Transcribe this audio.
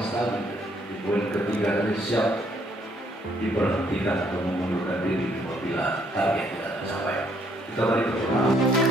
sama sekali. Di poin ketiga tadi siap diberhentikan atau mengundurkan diri apabila target tidak tercapai. Kita beri pertolongan.